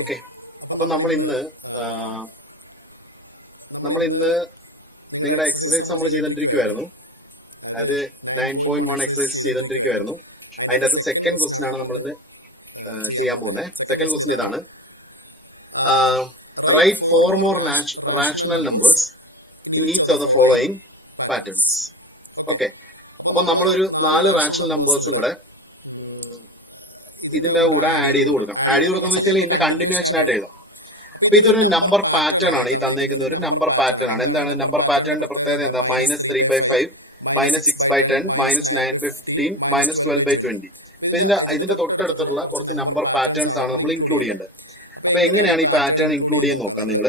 Okay, അപ്പൊ നമ്മൾ ഇന്ന് നിങ്ങളുടെ എക്സസൈസ് നമ്മൾ ചെയ്തോണ്ടിരിക്കുവായിരുന്നു. അത് 9.1 എക്സസൈസ് ചെയ്തോണ്ടിരിക്കുവായിരുന്നു. അതിന്റെ അകത്ത് സെക്കൻഡ് ക്വസ്റ്റ്യൻ ആണ് നമ്മൾ ഇന്ന് ചെയ്യാൻ പോകുന്നത്. സെക്കൻഡ് ക്വസ്റ്റ്യൻ ഇതാണ്: write 4 more rational numbers in each of the following patterns. Okay, അപ്പൊ നമ്മളൊരു 4 റാഷണൽ നമ്പേഴ്സും കൂടെ ഇതിന്റെ കൂടെ ആഡ് ചെയ്ത് കൊടുക്കണം. ആഡ് ചെയ്ത് കൊടുക്കണം എന്ന് വെച്ചാൽ ഇതിന്റെ കണ്ടിന്യൂവേഷൻ ആയിട്ട് എഴുതാം. അപ്പൊ ഇതൊരു നമ്പർ പാറ്റേൺ ആണ്. ഈ തന്നേക്കുന്ന ഒരു നമ്പർ പാറ്റേൺ ആണ്. എന്താണ് നമ്പർ പാറ്റേണിന്റെ പ്രത്യേകത? എന്താ? -3/5, -6/10, -9/15, -12/20. അപ്പൊ ഇതിന്റെ തൊട്ടടുത്തുള്ള കുറച്ച് നമ്പർ പാറ്റേൺസ് ആണ് നമ്മൾ ഇൻക്ലൂഡ് ചെയ്യേണ്ടത്. അപ്പൊ എങ്ങനെയാണ് ഈ പാറ്റേൺ ഇൻക്ലൂഡ് ചെയ്യാൻ നോക്കാം നിങ്ങൾ.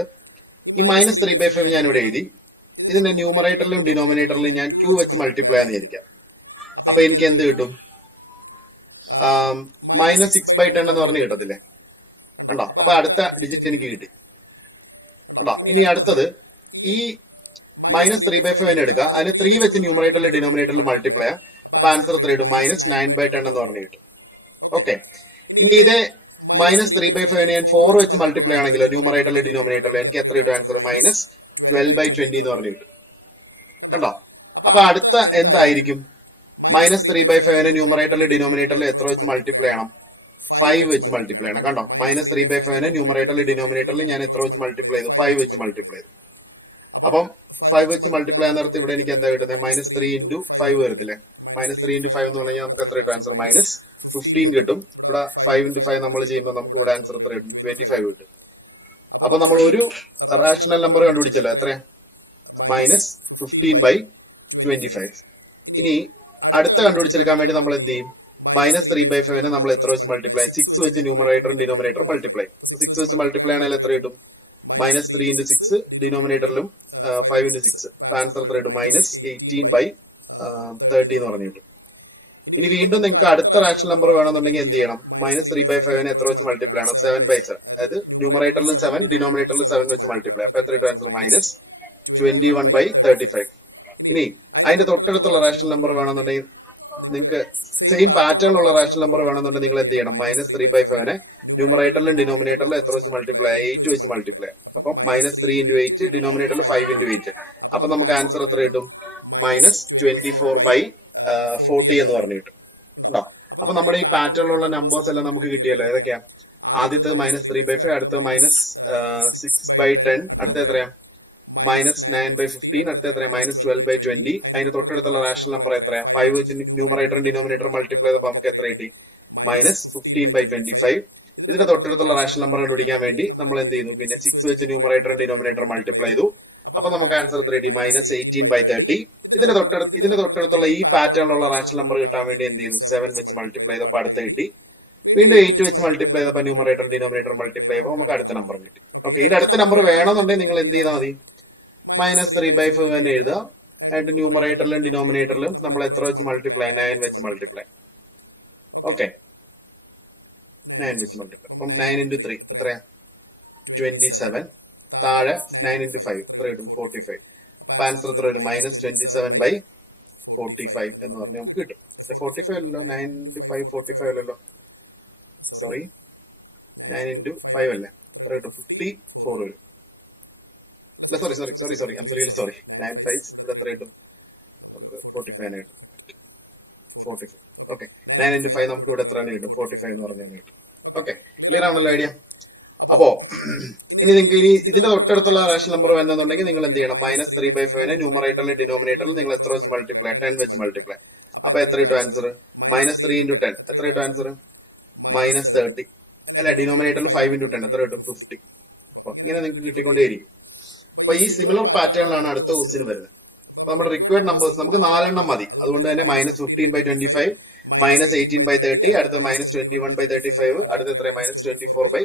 ഈ -3/5 ഞാൻ ഇവിടെ എഴുതി. ഇതിന്റെ ന്യൂമറേറ്ററിലും ഡിനോമിനേറ്ററിലും ഞാൻ 2 വെച്ച് മൾട്ടിപ്ലൈ ആണെന്ന് വിചാരിക്കാം. അപ്പൊ എനിക്ക് എന്ത് കിട്ടും? -6/10 എന്ന് പറഞ്ഞ് കിട്ടത്തില്ലേ? കണ്ടോ? അപ്പൊ അടുത്ത ഡിജിറ്റ് എനിക്ക് കിട്ടി. കണ്ടോ? ഇനി അടുത്തത് ഈ -3/5 എടുക്കുക. അതിന് 3 വെച്ച് ന്യൂമറേറ്ററിലും ഡിനോമിനേറ്ററിലും മൾട്ടിപ്ലൈ ആ. അപ്പൊ ആൻസർ എത്ര കിട്ടും? -9/10 എന്ന് പറഞ്ഞ് കിട്ടും. ഓക്കെ, ഇനി ഇതേ -3/5 ഞാൻ 4 വെച്ച് മൾട്ടിപ്ലൈ ആണെങ്കിലോ ന്യൂമറേറ്ററിലും ഡിനോമിനേറ്ററിലും എനിക്ക് എത്ര കിട്ടും? ആൻസർ -12/20 എന്ന് പറഞ്ഞ് കിട്ടും. കണ്ടോ? അപ്പൊ അടുത്ത എന്തായിരിക്കും? -3/5 ന്യൂമറേറ്ററിലും ഡിനോമിനേറ്ററിലും എത്ര വെച്ച് മൾട്ടിപ്ലൈ ചെയ്യണം? 5 വെച്ച് മൾട്ടിപ്ലൈ ചെയ്യണം. കണ്ടോ? -3/5 ന്യൂമറേറ്ററിലും ഡിനോമിനേറ്ററിലും ഞാൻ എത്ര വെച്ച് മൾട്ടിപ്ലൈ ചെയ്തു? 5 വെച്ച് മൾട്ടിപ്ലൈ ചെയ്തു. അപ്പം 5 വെച്ച് മൾട്ടിപ്ലൈ ചെയ്യാൻ നേരത്തെ ഇവിടെ എനിക്ക് എന്താ കിട്ടുന്നത്? -3 × 5 വരത്തില്ലേ? -3 × 5 എന്ന് പറഞ്ഞാൽ നമുക്ക് എത്ര കിട്ടും? ആൻസർ -15 കിട്ടും. ഇവിടെ 5 × 5 നമ്മൾ ചെയ്യുമ്പോൾ നമുക്ക് ഇവിടെ ആൻസർ എത്ര കിട്ടും? 25 കിട്ടും. അപ്പൊ നമ്മൾ ഒരു റാഷണൽ നമ്പർ കണ്ടുപിടിച്ചല്ലോ. എത്ര? -15/25. ഇനി അടുത്ത കണ്ടുപിടിച്ചെടുക്കാൻ വേണ്ടി നമ്മൾ എന്ത് ചെയ്യും? -3/5 നമ്മൾ എത്ര വെച്ച് മൾട്ടിപ്ലൈ? 6 വെച്ച് ന്യൂമറേറ്ററും ഡിനോമിനേറ്ററും മൾട്ടിപ്ലൈ. 6 വെച്ച് മൾട്ടിപ്ലൈ ആണെങ്കിൽ എത്ര കിട്ടും? -3 × 6 ഡിനോമിനേറ്ററിലും 5 × 6. ആൻസർ എത്ര കിട്ടും? -18/30 എന്ന് പറഞ്ഞു കിട്ടും. ഇനി വീണ്ടും നിങ്ങൾക്ക് അടുത്ത റാഷണൽ നമ്പർ വേണമെന്നുണ്ടെങ്കിൽ എന്ത് ചെയ്യണം? -3/5 എത്ര വെച്ച് മൾട്ടിപ്ലൈ ആണ്? 7/7. അതായത് ന്യൂമറേറ്ററിലും 7 ഡിനോമിനേറ്ററിലും 7 വെച്ച് മൾട്ടിപ്ലൈ. അപ്പൊ എത്ര കിട്ടും? ആൻസർ -21/35. ഇനി അതിന്റെ തൊട്ടടുത്തുള്ള റാഷണൽ നമ്പർ വേണമെന്നുണ്ടെങ്കിൽ നിങ്ങൾക്ക് സെയിം പാറ്റേണിലുള്ള റാഷണൽ നമ്പർ വേണമെന്നുണ്ടെങ്കിൽ നിങ്ങൾ എന്ത് ചെയ്യണം? -3/5 ന്യൂമറേറ്ററിലും ഡിനോമിനേറ്ററിലും എത്ര വെച്ച് മൾട്ടിപ്ലൈ? 8 വെച്ച് മൾട്ടിപ്ലൈ. അപ്പം -3 × 8 ഡിനോമിനേറ്ററിൽ 5 × 8. അപ്പൊ നമുക്ക് ആൻസർ എത്ര കിട്ടും? -24/40 എന്ന് പറഞ്ഞു കിട്ടും. ഉണ്ടോ? അപ്പൊ നമ്മുടെ ഈ പാറ്റേണിലുള്ള നമ്പേഴ്സ് എല്ലാം നമുക്ക് കിട്ടിയല്ലോ. ഏതൊക്കെയാ? ആദ്യത്തെ -3/5, അടുത്തത് -6/10, അടുത്ത എത്രയാ? -9/15, അടുത്ത എത്രയാ? -12/20. അതിന്റെ തൊട്ടടുത്തുള്ള റാഷണൽ നമ്പർ എത്രയാ? 5 വെച്ച് ന്യൂമറേറ്ററും ഡിനോമിനേറ്ററും മൾട്ടിപ്ലൈ ചെയ്തപ്പോ നമുക്ക് എത്ര കിട്ടി? -15/25. ഇതിന്റെ തൊട്ടടുത്തുള്ള റാഷണൽ നമ്പർ കണ്ടുപിടിക്കാൻ വേണ്ടി നമ്മൾ എന്ത് ചെയ്യുന്നു? പിന്നെ 6 വെച്ച് ന്യൂമറേറ്ററും ഡിനോമിനേറ്ററും മൾട്ടിപ്ലൈ ചെയ്തു. അപ്പൊ നമുക്ക് ആൻസർ എത്ര കിട്ടി? -18/30. ഇതിന്റെ തൊട്ടടുത്തുള്ള ഈ പാറ്റേണിലുള്ള റാഷണൽ നമ്പർ കിട്ടാൻ വേണ്ടി എന്ത് ചെയ്യുന്നു? 7 വെച്ച് മൾട്ടിപ്ലൈ ചെയ്തപ്പോ അടുത്ത് കിട്ടി. വീണ്ടും 8 വെച്ച് മൾട്ടിപ്ലൈ ചെയ്തപ്പോ ന്യൂമറേറ്റർ ഡിനോമിനേറ്റർ മൾട്ടിപ്ലൈ ചെയ്യുമ്പോൾ നമുക്ക് അടുത്ത നമ്പർ കിട്ടി. ഓക്കെ, ഇതിന്റെ അടുത്ത നമ്പർ വേണമെന്നുണ്ടെങ്കിൽ നിങ്ങൾ എന്ത് ചെയ്താൽ മതി? -3/5 തന്നെ എഴുതുക. എന്നിട്ട് ന്യൂമറേറ്ററിലും ഡിനോമിനേറ്ററിലും നമ്മൾ എത്ര വെച്ച് മൾട്ടിപ്ലൈ? 9 വെച്ച് മൾട്ടിപ്ലൈ. ഓക്കെ, 9 വെച്ച് മൾട്ടിപ്ലൈ. അപ്പം 9 × 3 എത്രയാ? 27. താഴെ 9 × 5 എത്ര കിട്ടും? 45. അപ്പൊ ആൻസർ എത്ര വരും? -27/45 എന്ന് പറഞ്ഞാൽ നമുക്ക് കിട്ടും. 45 അല്ലല്ലോ, 9 × 5 45 അല്ലല്ലോ. സോറി, 9 × 5 അല്ലേ? എത്ര കിട്ടും? 54 വരും. അല്ല, sorry, I am really sorry. 9 × 5 ഇവിടെ എത്ര കിട്ടും? നമുക്ക് 45 കിട്ടും. 45. ഓക്കെ, 9 × 5 നമുക്ക് ഇവിടെ എത്രയാണ് കിട്ടും? 45 എന്ന് പറഞ്ഞാൽ കിട്ടും. ഓക്കെ, ക്ലിയർ ആണല്ലോ ഐഡിയ? അപ്പോ ഇനി നിങ്ങൾക്ക് ഇതിന്റെ തൊട്ടടുത്തുള്ള റാഷണൽ നമ്പർ വേണമെന്നുണ്ടെങ്കിൽ നിങ്ങൾ എന്ത് ചെയ്യണം? -3/5 ന്യൂമറേറ്ററിലും ഡിനോമിനേറ്ററിലും നിങ്ങൾ എത്ര വെച്ച് മൾട്ടിപ്ലൈ? 10 വെച്ച് മൾട്ടിപ്ലൈ. അപ്പൊ എത്ര കിട്ടും ആൻസർ? -3 × 10 എത്ര കിട്ടും ആൻസർ? -30. അല്ല, ഡിനോമിനേറ്ററിൽ 5 × 10 എത്ര കിട്ടും? 50. അപ്പൊ ഇങ്ങനെ നിങ്ങൾക്ക് കിട്ടിക്കൊണ്ടേയിരിക്കും. അപ്പൊ ഈ സിമിലർ പാറ്റേണിലാണ് അടുത്ത ക്വസ്റ്റ്യൻ വരുന്നത്. അപ്പൊ നമ്മുടെ റിക്വയർഡ് നമ്പേഴ്സ് നമുക്ക് 4 എണ്ണം മതി. അതുകൊണ്ട് തന്നെ -15/25, -18/30, അടുത്ത -21/35, അടുത്ത എത്ര? -24/40.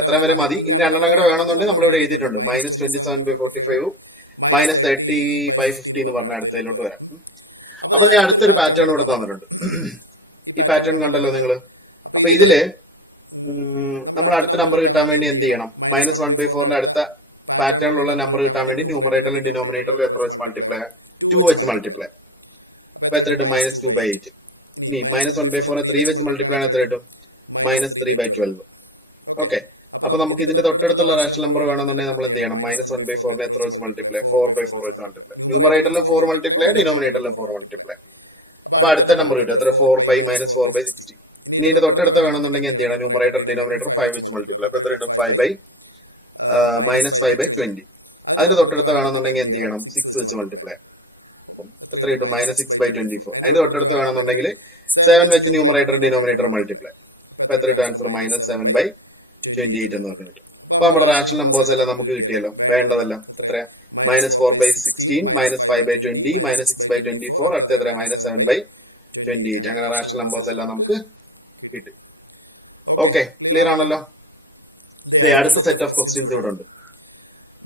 എത്ര വരെ മതി? ഇനി 2 എണ്ണം കൂടെ വേണമെന്നുണ്ടെങ്കിൽ നമ്മളിവിടെ എഴുതിയിട്ടുണ്ട്. -27/45, -30/50 എന്ന് പറഞ്ഞ അടുത്തതിലോട്ട് വരാം. അപ്പൊ അടുത്തൊരു പാറ്റേൺ ഇവിടെ തന്നിട്ടുണ്ട്. ഈ പാറ്റേൺ കണ്ടല്ലോ നിങ്ങള്. അപ്പൊ ഇതില് നമ്മൾ അടുത്ത നമ്പർ കിട്ടാൻ വേണ്ടി എന്ത് ചെയ്യണം? -1/4 അടുത്ത പാറ്റേണിലുള്ള നമ്പർ കിട്ടാൻ വേണ്ടി ന്യൂമറേറ്ററിലും ഡിനോമിനേറ്ററിലും എത്ര വെച്ച് മൾട്ടിപ്ലൈ? 2 വെച്ച് മൾട്ടിപ്ലൈ. അപ്പൊ എത്ര കിട്ടും? -2/8. ഇനി -1/4 3 വെച്ച് മൾട്ടിപ്ലൈ ആണ് എത്ര കിട്ടും? -3/12. ഓക്കെ, അപ്പൊ നമുക്ക് ഇതിന്റെ തൊട്ടടുത്തുള്ള റാഷണൽ നമ്പർ വേണമെന്നുണ്ടെങ്കിൽ നമ്മൾ എന്ത് ചെയ്യണം? -1/4 എത്ര വെച്ച് മൾട്ടിപ്ലൈ? 4/4 വെച്ച് മൾട്ടിപ്ലൈ. ന്യൂമറേറ്ററിലും 4 മൾട്ടിപ്ലൈ, ഡിനോമിനേറ്ററിലും 4 മൾട്ടിപ്ലൈ. അപ്പൊ അടുത്ത നമ്പർ കിട്ടും എത്ര? 4 -4/60. ഇനി ഇതിന്റെ തൊട്ടടുത്ത വേണമെന്നുണ്ടെങ്കിൽ എന്ത് ചെയ്യണം? ന്യൂമറേറ്റർ ഡിനോമിനേറ്റർ 5 വെച്ച് മൾട്ടിപ്ലൈ. അപ്പൊ എത്ര കിട്ടും? -5/20. അതിന്റെ തൊട്ടടുത്ത വേണമെന്നുണ്ടെങ്കിൽ എന്ത് ചെയ്യണം? 6 വെച്ച് മൾട്ടിപ്ലൈ. എത്ര കിട്ടും? -6/24. അതിന്റെ തൊട്ടടുത്ത് വേണമെന്നുണ്ടെങ്കിൽ 7 വെച്ച് ന്യൂമറേറ്റർ ഡിനോമിനേറ്റർ മൾട്ടിപ്ലൈ. അപ്പൊ എത്ര കിട്ടും? ആൻസർ -7/28 എന്ന് പറഞ്ഞു കിട്ടും. അപ്പൊ നമ്മുടെ റാഷണൽ നമ്പേഴ്സ് എല്ലാം നമുക്ക് കിട്ടിയല്ലോ. വേണ്ടതെല്ലാം എത്രയാ? -4/16, -5/20, -6/24, അടുത്ത എത്ര? -7/28. അങ്ങനെ റാഷണൽ നമ്പേഴ്സ് എല്ലാം നമുക്ക് കിട്ടി. ഓക്കെ, ക്ലിയർ ആണല്ലോ? അടുത്ത സെറ്റ് ഓഫ് ക്വസ്റ്റ്യൻസ് ഇവിടെ ഉണ്ട്.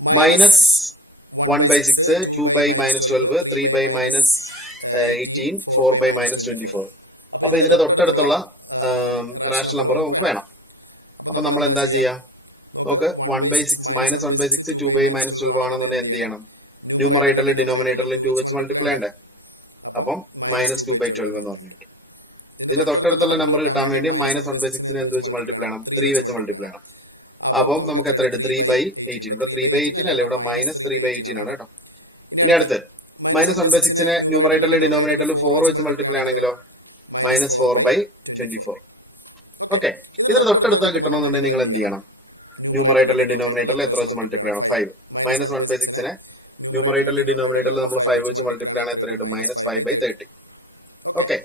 -1/6, 2/-12, 3/-18, 4/-24. അപ്പൊ ഇതിന്റെ തൊട്ടടുത്തുള്ള റാഷണൽ നമ്പർ നമുക്ക് വേണം. അപ്പൊ നമ്മൾ എന്താ ചെയ്യാ? നമുക്ക് -1/6, 2/-12 ആണെന്നുണ്ടെങ്കിൽ എന്ത് ചെയ്യണം? ന്യൂമറേറ്ററിലും ഡിനോമിനേറ്ററിലും 2 വെച്ച് മൾട്ടിപ്ലൈ ഉണ്ട്. അപ്പം -2/12 എന്ന് പറഞ്ഞിട്ട് ഇതിന്റെ തൊട്ടടുത്തുള്ള നമ്പർ കിട്ടാൻ വേണ്ടി -1/6 എന്ത് വെച്ച് മൾട്ടിപ്ലൈ ചെയ്യണം? 3 വെച്ച് മൾട്ടിപ്ലൈ ചെയ്യണം. അപ്പം നമുക്ക് എത്ര കിട്ടും? 3/18. ഇവിടെ 3/18 അല്ല, ഇവിടെ -3/18 ആണ് കേട്ടോ. ഇനി അടുത്ത് -1/6 ന്യൂമറേറ്ററിലും ഡിനോമിനേറ്ററിലും 4 വെച്ച് മൾട്ടിപ്ലൈ ആണെങ്കിലോ? -4/24. ഓക്കെ, ഇതിന് തൊട്ടടുത്ത് കിട്ടണമെന്നുണ്ടെങ്കിൽ നിങ്ങൾ എന്ത് ചെയ്യണം? ന്യൂമറേറ്ററിലും ഡിനോമിനേറ്ററിലും എത്ര വെച്ച് മൾട്ടിപ്ലൈ ചെയ്യണം? 5. -1/6 ന്യൂമറേറ്ററിലും ഡിനോമിനേറ്ററിലും നമ്മൾ 5 വെച്ച് മൾട്ടിപ്ലൈ ആണ്. എത്ര കിട്ടും? -5/30. ഓക്കെ,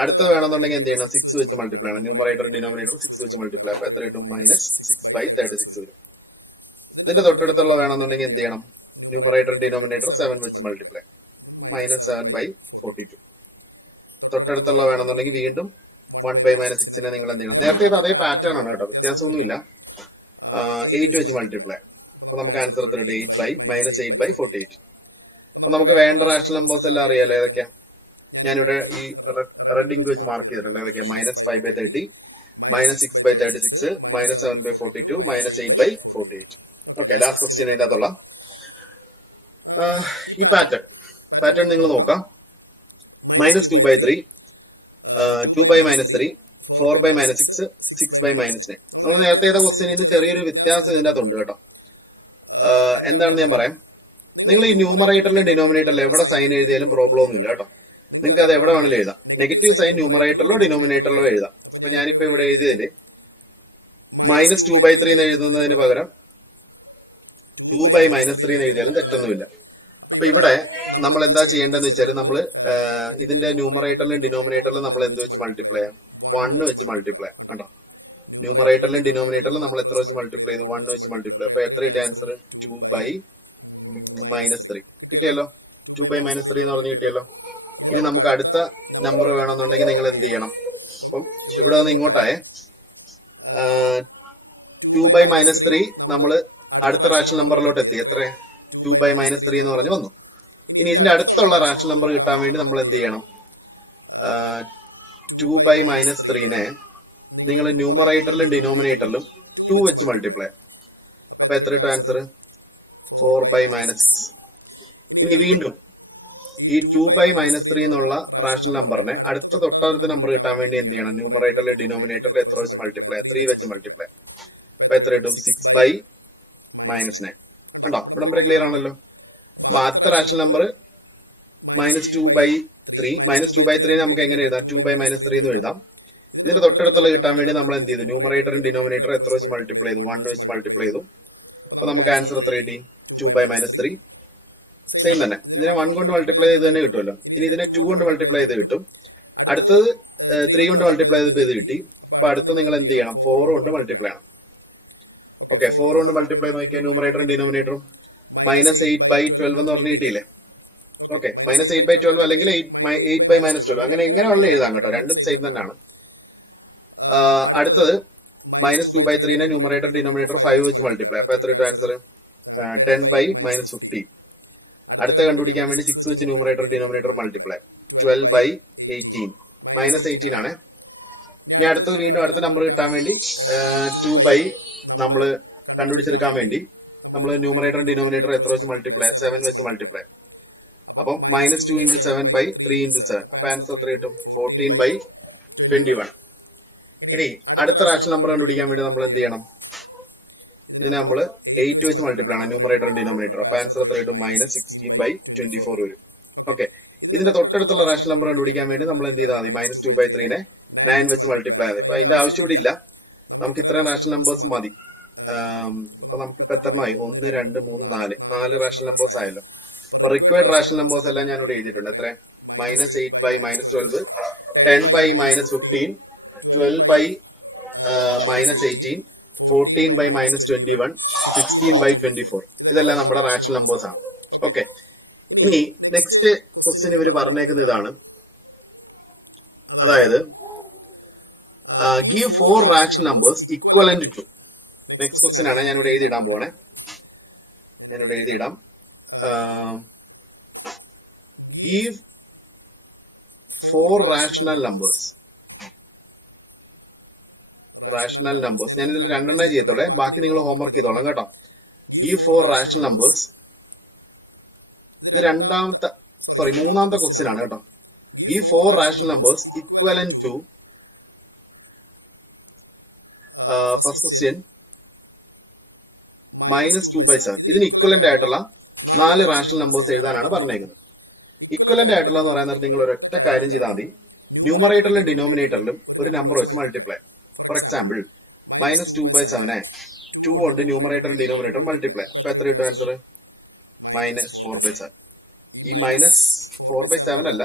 അടുത്തത് വേണമെന്നുണ്ടെങ്കിൽ എന്ത് ചെയ്യണം? 6 വെച്ച് മൾട്ടിപ്ലൈ ആണ്. ന്യൂമറേറ്റർ ഡിനോമിനേറ്റർ 6 വെച്ച് മൾട്ടിപ്ലൈ. അപ്പൊ എത്ര കിട്ടും? -6/36 വരും. ഇതിന്റെ തൊട്ടടുത്തുള്ള വേണമെന്നുണ്ടെങ്കിൽ എന്ത് ചെയ്യണം? ന്യൂമറേറ്റർ ഡിനോമിനേറ്റർ 7 വെച്ച് മൾട്ടിപ്ലൈ. -7/42. തൊട്ടടുത്തുള്ള വേണമെന്നുണ്ടെങ്കിൽ വീണ്ടും 1/-6 നിങ്ങൾ എന്ത് ചെയ്യണം? നേരത്തെ ഇത് അതേ പാറ്റേൺ ആണ് കേട്ടോ, വ്യത്യാസമൊന്നുമില്ല. 8 വെച്ച് മൾട്ടിപ്ലൈ. അപ്പൊ നമുക്ക് ആൻസർ എത്ര കിട്ടും? -8/48. അപ്പൊ നമുക്ക് വേണ്ട റാഷണൽ നമ്പേഴ്സ് എല്ലാം അറിയാലോ. ഏതൊക്കെയാ? ഞാനിവിടെ ഈ റെഡ് ഇങ്ക് വെച്ച് മാർക്ക് ചെയ്തിട്ടുണ്ട്. ഏതൊക്കെയാ? -5/30, -6/36, -7/42, -8/48. ഓക്കെ, ലാസ്റ്റ് ക്വസ്റ്റ്യൻ അതിന്റെ അകത്തുള്ള ഈ പാറ്റേൺ നിങ്ങൾ നോക്കാം. -2/3, 2/-3, 4/-6, 6/-9. നമ്മൾ നേരത്തെ ചെയ്ത ക്വസ്റ്റ്യനിൽ നിന്ന് ചെറിയൊരു വ്യത്യാസം ഇതിന്റെ അകത്തുണ്ട് കേട്ടോ. എന്താണെന്ന് ഞാൻ പറയാം. നിങ്ങൾ ഈ ന്യൂമറേറ്ററിലും ഡിനോമിനേറ്ററിലും എവിടെ സൈൻ എഴുതിയാലും പ്രോബ്ലം ഒന്നുമില്ല കേട്ടോ. നിങ്ങൾക്ക് അത് എവിടെ വേണമെങ്കിലും എഴുതാം. നെഗറ്റീവ് സൈൻ ന്യൂമറേറ്ററിലോ ഡിനോമിനേറ്ററിലോ എഴുതാം. അപ്പൊ ഞാനിപ്പോ ഇവിടെ എഴുതിയതില് -2/3 എന്ന് എഴുതുന്നതിന് പകരം 2/-3 എന്ന് എഴുതിയാലും തെറ്റൊന്നുമില്ല. അപ്പൊ ഇവിടെ നമ്മൾ എന്താ ചെയ്യേണ്ടതെന്ന് വെച്ചാൽ നമ്മൾ ഇതിന്റെ ന്യൂമറേറ്ററിലും ഡിനോമിനേറ്ററിലും നമ്മൾ എന്ത് വെച്ച് മൾട്ടിപ്ലൈ ചെയ്യാം? 1 വെച്ച് മൾട്ടിപ്ലൈ കണ്ടോ. ന്യൂമറേറ്ററിലും ഡിനോമിനേറ്ററിലും നമ്മൾ എത്ര വെച്ച് മൾട്ടിപ്ലൈ ചെയ്തു? 1 വെച്ച് മൾട്ടിപ്ലൈ. അപ്പൊ എത്ര കിട്ടിയ ആൻസർ? 2/-3 കിട്ടിയല്ലോ. 2/-3 എന്ന് പറഞ്ഞ് കിട്ടിയല്ലോ. ഇനി നമുക്ക് അടുത്ത നമ്പർ വേണമെന്നുണ്ടെങ്കിൽ നിങ്ങൾ എന്ത് ചെയ്യണം? അപ്പം ഇവിടെ നിന്ന് ഇങ്ങോട്ടായേ 2/-3 നമ്മൾ അടുത്ത റാഷണൽ നമ്പറിലോട്ട് എത്തി. എത്ര? 2/-3 എന്ന് പറഞ്ഞ് വന്നു. ഇനി ഇതിന്റെ അടുത്തുള്ള റാഷണൽ നമ്പർ കിട്ടാൻ വേണ്ടി നമ്മൾ എന്ത് ചെയ്യണം? 2/-3നെ നിങ്ങൾ ന്യൂമറേറ്ററിലും ഡിനോമിനേറ്ററിലും 2 വെച്ച് മൾട്ടിപ്ലൈ. അപ്പൊ എത്ര കിട്ടും ആൻസർ? 4/-6. ഇനി വീണ്ടും ഈ 2/-3 എന്നുള്ള റാഷണൽ നമ്പറിനെ അടുത്ത തൊട്ടടുത്ത നമ്പർ കിട്ടാൻ വേണ്ടി എന്ത് ചെയ്യണം? ന്യൂമറേറ്ററിലും ഡിനോമിനേറ്ററിലും എത്ര വെച്ച് മൾട്ടിപ്ലൈ? 3 വെച്ച് മൾട്ടിപ്ലൈ. അപ്പൊ എത്ര കിട്ടും? 6/-9. കണ്ടോ, ഇവിടെ വരെ ക്ലിയർ ആണല്ലോ. അപ്പൊ ആദ്യത്തെ റാഷണൽ നമ്പർ -2/3. -2/3 നമുക്ക് എങ്ങനെ എഴുതാം? 2/-3 എന്ന് എഴുതാം. ഇതിന്റെ തൊട്ടടുത്തുള്ള കിട്ടാൻ വേണ്ടി നമ്മൾ എന്ത് ചെയ്തു? ന്യൂമറേറ്ററും ഡിനോമിനേറ്ററും എത്ര വെച്ച് മൾട്ടിപ്ലൈ ചെയ്തു? 1 വെച്ച് മൾട്ടിപ്ലൈ ചെയ്തു. അപ്പൊ നമുക്ക് ആൻസർ എത്ര കിട്ടി? 2/-3. സെയിം തന്നെ. ഇതിനെ 1 കൊണ്ട് മൾട്ടിപ്ലൈ ചെയ്ത് തന്നെ കിട്ടുമല്ലോ. ഇനി ഇതിനെ 2 കൊണ്ട് മൾട്ടിപ്ലൈ ചെയ്ത് കിട്ടും. അടുത്തത് 3 കൊണ്ട് മൾട്ടിപ്ലൈ ചെയ്തപ്പോൾ ഇത് കിട്ടി. അപ്പൊ അടുത്ത് നിങ്ങൾ എന്ത് ചെയ്യണം? 4 കൊണ്ട് മൾട്ടിപ്ലൈ ചെയ്യണം. ഓക്കെ, 4 കൊണ്ട് മൾട്ടിപ്ലൈ നോക്കിയാൽ ന്യൂമറേറ്ററും ഡിനോമിനേറ്ററും -8/12 എന്ന് പറഞ്ഞ് കിട്ടിയില്ലേ? ഓക്കെ, -8/12 അല്ലെങ്കിൽ 8/-12 അങ്ങനെ എങ്ങനെയുള്ള എഴുതാം കേട്ടോ. രണ്ടും സെയിം തന്നെയാണ്. അടുത്തത് -2/3നെ ന്യൂമറേറ്റർ ഡിനോമിനേറ്റർ 5 വെച്ച് മൾട്ടിപ്ലൈ. അപ്പൊ എത്ര കിട്ടും ആൻസർ? 10/-15. അടുത്ത കണ്ടുപിടിക്കാൻ വേണ്ടി 6 വെച്ച് ന്യൂമറേറ്റർ ഡിനോമിനേറ്റർ മൾട്ടിപ്ലൈ. 12/18. -18 ആണ്. ഇനി അടുത്തത് വീണ്ടും അടുത്ത നമ്പർ കിട്ടാൻ വേണ്ടി 2 നമ്മൾ കണ്ടുപിടിച്ചെടുക്കാൻ വേണ്ടി നമ്മൾ ന്യൂമറേറ്റർ ഡിനോമിനേറ്റർ എത്ര വെച്ച് മൾട്ടിപ്ലൈ? 7 വെച്ച് മൾട്ടിപ്ലൈ. അപ്പം -2 × 7/3 × 7. അപ്പൊ ആൻസർ എത്ര കിട്ടും? 14/21. ഇനി അടുത്ത റാഷണൽ നമ്പർ കണ്ടുപിടിക്കാൻ വേണ്ടി നമ്മൾ എന്ത് ചെയ്യണം? ഇതിനെ നമ്മൾ 8 വെച്ച് മൾട്ടിപ്ലൈ ആണ് ന്യൂമറേറ്റർ ഡിനോമിനേറ്റർ. അപ്പൊ ആൻസർ എത്ര കിട്ടും? -16/24 വരും. ഓക്കെ, ഇതിന്റെ തൊട്ടടുത്തുള്ള റാഷണൽ നമ്പർ കണ്ടുപിടിക്കാൻ വേണ്ടി നമ്മൾ എന്ത് ചെയ്താൽ മതി? -2/3 9 വെച്ച് മൾട്ടിപ്ലൈ ആയി. അപ്പൊ അതിന്റെ ആവശ്യം ഇവിടെ ഇല്ല, നമുക്ക് ഇത്രയും റാഷണൽ നമ്പേഴ്സ് മതി. അപ്പൊ നമുക്ക് ഇപ്പൊ എത്രണ്ണമായി? 1 2 3 4 റാഷണൽ നമ്പേഴ്സ് ആയല്ലോ. അപ്പൊ റിക്വയർഡ് റാഷണൽ നമ്പേഴ്സ് എല്ലാം ഞാൻ ഇവിടെ എഴുതിയിട്ടുണ്ട്. എത്ര? -8/-12, 10/-15, 12/-18, 14/-21, 16/24. ഇതെല്ലാം നമ്മുടെ റാഷണൽ നമ്പേഴ്സ് ആണ്. ഓക്കെ, ഇനി നെക്സ്റ്റ് ക്വസ്റ്റ്യൻ ഇവർ പറഞ്ഞേക്കുന്ന ഇതാണ്, അതായത് give 4 rational numbers equivalent to. Next question ആണ്, ഞാനിവിടെ എഴുതിയിടാൻ പോണേ. ഞാനിവിടെ എഴുതിയിടാം. Give 4 rational numbers. ഞാൻ ഇതിൽ 2 ചെയ്യത്തോളെ, ബാക്കി നിങ്ങൾ ഹോംവർക്ക് ചെയ്തോളാം കേട്ടോ. Give 4 rational numbers. ഇത് മൂന്നാമത്തെ ക്വസ്റ്റ്യൻ ആണ് കേട്ടോ. Give 4 rational numbers equivalent to. First question -2/7. ഇതിന് ഇക്വലന്റ് ആയിട്ടുള്ള 4 റാഷണൽ നമ്പേഴ്സ് എഴുതാനാണ് പറഞ്ഞേക്കുന്നത്. ഇക്വലന്റ് ആയിട്ടുള്ള എന്ന് പറയുന്നത് നിങ്ങൾ ഒരൊറ്റ കാര്യം ചെയ്താൽ മതി, ന്യൂമറേറ്ററിലും ഡിനോമിനേറ്ററിലും ഒരു നമ്പർ വെച്ച് മൾട്ടിപ്ലൈ. ഫോർ എക്സാമ്പിൾ -2/7 2 കൊണ്ട് ന്യൂമറേറ്ററും ഡിനോമിനേറ്ററും മൾട്ടിപ്ലൈ. അപ്പൊ എത്ര കിട്ടും ആൻസർ? -4/7. ഈ -4/7 അല്ല,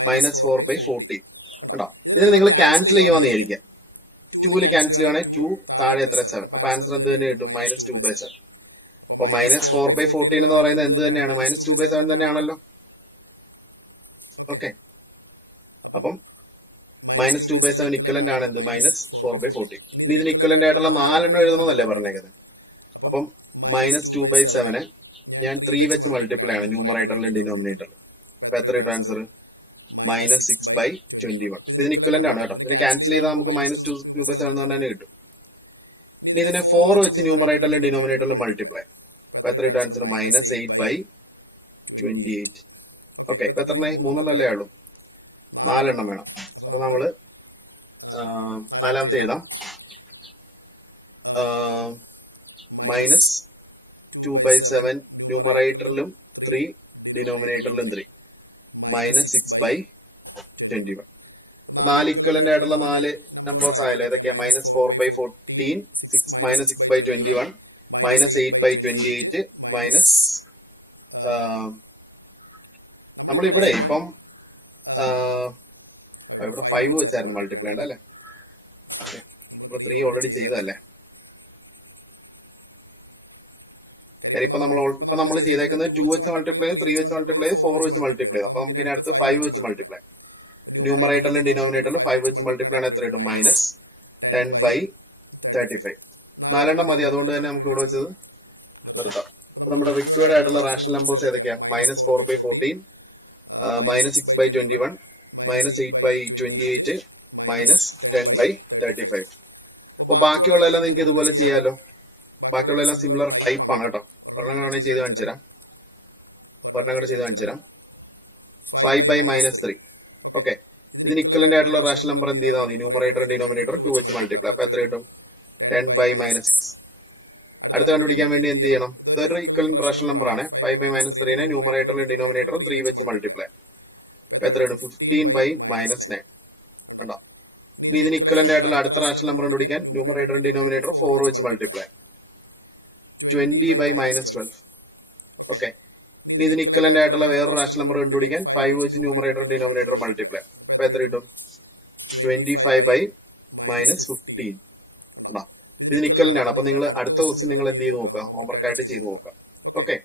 -4/14 കേട്ടോ. ഇതിന് നിങ്ങൾ ക്യാൻസൽ ചെയ്യുവാന്ന് വിചാരിക്കുക. 2 ക്യാൻസൽ ചെയ്യുവാണെങ്കിൽ 2 താഴെ എത്ര? 7. അപ്പൊ ആൻസർ എന്ത് തന്നെ കിട്ടും? -2/7. അപ്പൊ -4/14 എന്ന് പറയുന്നത് എന്ത് തന്നെയാണ്? -2/7 തന്നെയാണല്ലോ. ഓക്കെ, അപ്പം -2/7 ഇക്വലന്റ് ആണ് എന്ത്? -4/14. ഇനി ഇതിന് ഇക്വലന്റ് ആയിട്ടുള്ള 4 എഴുതണമെന്നല്ലേ പറഞ്ഞേക്കുന്നത്. അപ്പം -2/7 ഞാൻ 3 വെച്ച് മൾട്ടിപ്ലൈ ആണ് ന്യൂമറേറ്ററിലും ഡിനോമിനേറ്ററിലും. അപ്പൊ എത്ര കിട്ടും ആൻസർ? -6/21. ഇതിന് ഇക്വലന്റ് ആണ് കേട്ടോ. ഇതിന് ക്യാൻസൽ ചെയ്താൽ നമുക്ക് -2/7 എന്ന് പറഞ്ഞാൽ കിട്ടും. ഇനി ഇതിനെ 4 വെച്ച് ന്യൂമറേറ്ററിലും ഡിനോമിനേറ്ററിലും മൾട്ടിപ്ലൈ. അപ്പൊ എത്ര കിട്ടും ആൻസർ? -8/28. ഓക്കെ, ഇപ്പൊ എത്ര? 3 അല്ലേ ഉള്ളൂ, 4 വേണം. അപ്പൊ നമ്മള് നാലാമത്തെ എഴുതാം. -2/7 ന്യൂമറേറ്ററിലും 3 ഡിനോമിനേറ്ററിലും 3, -6/21. 4 ഇക്വലന്റ് ആയിട്ടുള്ള 4 നമ്പേഴ്സ് ആയല്ലോ. ഏതൊക്കെയാ? -4/14, -6/21, -8/28, നമ്മളിവിടെ ഇപ്പം ഇവിടെ 5 വെച്ചായിരുന്നു മൾട്ടിപ്ലൈ ഉണ്ട് അല്ലെ. ഇവിടെ 3 ഓൾറെഡി ചെയ്തല്ലേ. ഇപ്പൊ നമ്മൾ ചെയ്തേക്കുന്നത് 2 വെച്ച് മൾട്ടിപ്ലൈ, 3 വെച്ച് മൾട്ടിപ്ലൈ, 4 വെച്ച് മൾട്ടിപ്ലൈ. അപ്പൊ നമുക്ക് ഇനി അടുത്ത് 5 വെച്ച് മൾട്ടിപ്ലൈ. ന്യൂമറേറ്ററിലും ഡിനോമിനേറ്ററിലും 5 വെച്ച് മൾട്ടിപ്ലൈ ആണ്. എത്ര കിട്ടും? -10/35. 4 മതി, അതുകൊണ്ട് തന്നെ നമുക്ക് ഇവിടെ വെച്ചത് നിർത്താം. അപ്പൊ നമ്മുടെ റിക്വയർഡ് ആയിട്ടുള്ള റാഷണൽ നമ്പേഴ്സ് ഏതൊക്കെയാ? -4/14, -6/21, -8/28, -10/35. അപ്പൊ ബാക്കിയുള്ളതെല്ലാം നിങ്ങൾക്ക് ഇതുപോലെ ചെയ്യാലോ. ബാക്കിയുള്ളതെല്ലാം സിമിലർ ടൈപ്പ് ആണ് കേട്ടോ. ഒരെണ്ണം കൂടെ ചെയ്ത് കാണിച്ചു തരാം. 5/-3. ഓക്കെ, ഇതിന് ഇക്വലന്റ് ആയിട്ടുള്ള റാഷണൽ നമ്പർ എന്ത് ചെയ്താൽ മതി? ന്യൂമറേറ്റർ ഡിനോമിനേറ്റർ 2 വെച്ച് മൾട്ടിപ്ലൈ. അപ്പൊ എത്ര കിട്ടും? 10/-6. അടുത്ത് കണ്ടുപിടിക്കാൻ വേണ്ടി എന്ത് ചെയ്യണം? ഇതൊരു ഇക്വലന്റ് റാഷണൽ നമ്പർ ആണ്. 5/-3 ന്യൂമറേറ്ററിലും ഡിനോമിനേറ്ററും 3 വെച്ച് മൾട്ടിപ്ലൈ. അപ്പൊ എത്ര കിട്ടും? 15/-9 കണ്ടോ. ഇനി ഇതിന് ഇക്വലന്റ് ആയിട്ടുള്ള അടുത്ത റാഷണൽ നമ്പർ കണ്ടുപിടിക്കാൻ ന്യൂമറേറ്ററും ഡിനോമിനേറ്ററും 4 വെച്ച് മൾട്ടിപ്ലൈ. 20/-12. ഓക്കെ, ഇനി ഇതിന് ഇക്വലന്റ് ആയിട്ടുള്ള വേറൊരു റാഷണൽ നമ്പർ കണ്ടുപിടിക്കാൻ 5 വെച്ച് ന്യൂമറേറ്റർ ഡിനോമിനേറ്റർ മൾട്ടിപ്ലൈ. അപ്പൊ എത്ര കിട്ടും? 25/-15. ഇതിന് ഇക്വലന്റ് ആണ്. അപ്പൊ നിങ്ങൾ അടുത്ത ക്വസ്റ്റ്യൻ നിങ്ങൾ എന്ത് ചെയ്ത് നോക്കുക? ഹോംവർക്ക് ആയിട്ട് ചെയ്ത് നോക്കുക. ഓക്കെ.